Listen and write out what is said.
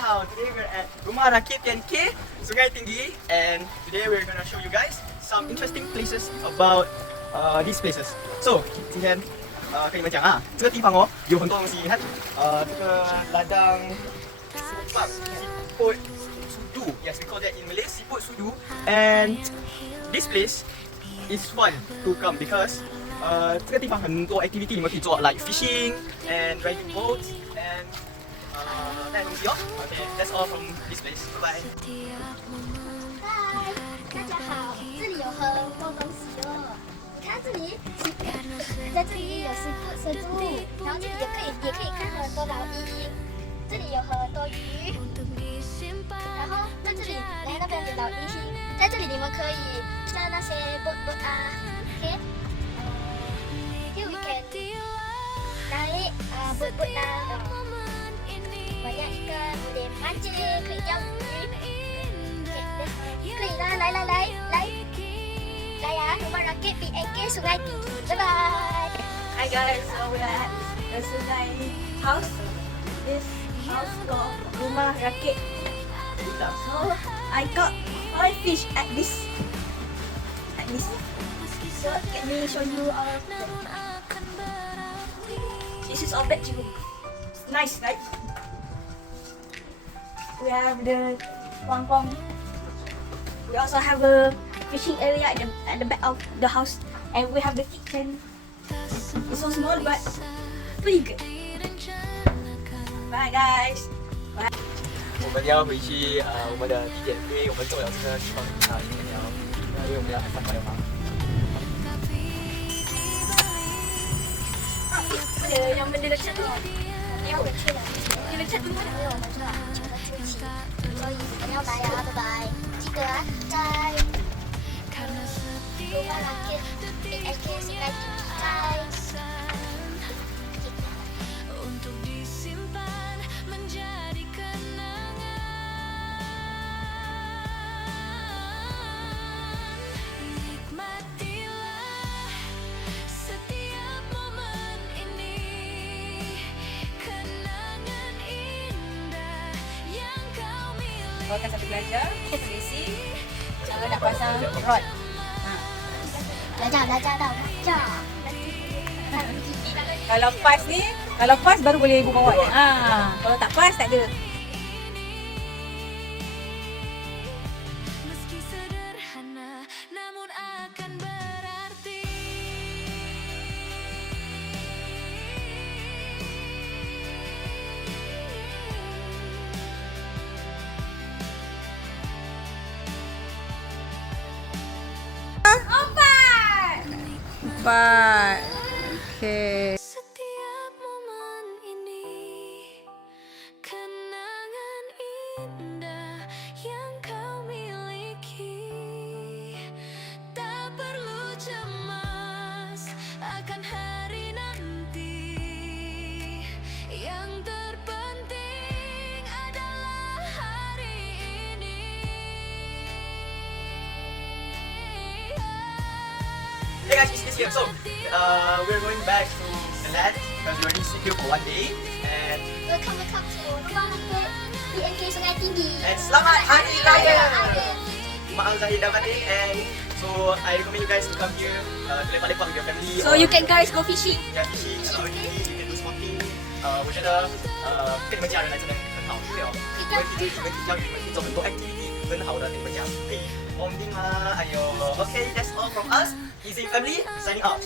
Hao. Today we're at Rumah Rakit PNK, Sungai Tinggi, and today we're gonna show you guys some interesting places about these places. So 今天跟你们讲啊，这个地方哦有很多东西，你看这个 ladang Subang Siput Sudu. Yes, we call that in Malay Siput Sudu. And this place is fun to come because 这个地方很多 activity 你们可以做 like fishing and riding boats and 那些东西哦。Okay, that's all from this place. Bye bye. 嗨，大家好，这里有很多东西哦。你看这里，在这里有石头、石柱，然后这里也可以看很多老鹰，这里有很多鱼，然后在这里来那边有老鹰，在这里你们可以像那些 boat 啊 ，OK，here we can naik boat 啊，banyak ikan boleh mancing，可以钓鱼。可以啦，来呀！Rumah Rakit PNK Sungai Tinggi，拜拜。Hi guys, so we're at the Sungai house. This house called Rumah Rakit. So I got 5 fish at this. So let me show you our bed. This is our bedroom. It's nice, right? We have the pong. We also have a fishing area at the back of the house, and we have the kitchen. It's so small but pretty good. Bye guys. 我们要回去我们的地点，因为我们走了这个地方因为我们要上班了嘛。Ada yang benda lecat tu. Yang lecat lah. Yang lecat tu mana? 因为我们是篮球的出勤，所以我们要来呀，拜拜。记得啊，在Rumah Rakit PNK Sungai Tinggi，untuk disimpan menjadi kenangan. Nikmatilah setiap momen ini, kenangan indah yang kau miliki. Bawakan satu belajar, basic. Cara nak pasang rod. Belajar. Kalau pas baru boleh ibu bawa. Kalau tak pas tak ada. Meski sederhana, namun akan berarti. Empat. Okay. Setiap momen ini, kenangan indah yang kau miliki. Tak perlu cemas akan hari nanti. Yang terpenting adalah hari ini. Hey guys, it's here. So we're going back to the land because we already sit here for one day. And Welcome to Rumah Rakit PNK Sungai Tinggi. selamat Hari Raya. Hari. Maaf Zahid dan Fatin. And so I recommend you guys to come here to lepak-lepak with your family. So you can guys go fishing. fishing, activity, you can do sporting. 我觉得跟你们家人来真的很好，对哦。你们教你们做很多 activity， 很好的，跟你们讲可以 bonding 啊，还有 OK，that's all from us. Easy Family signing out.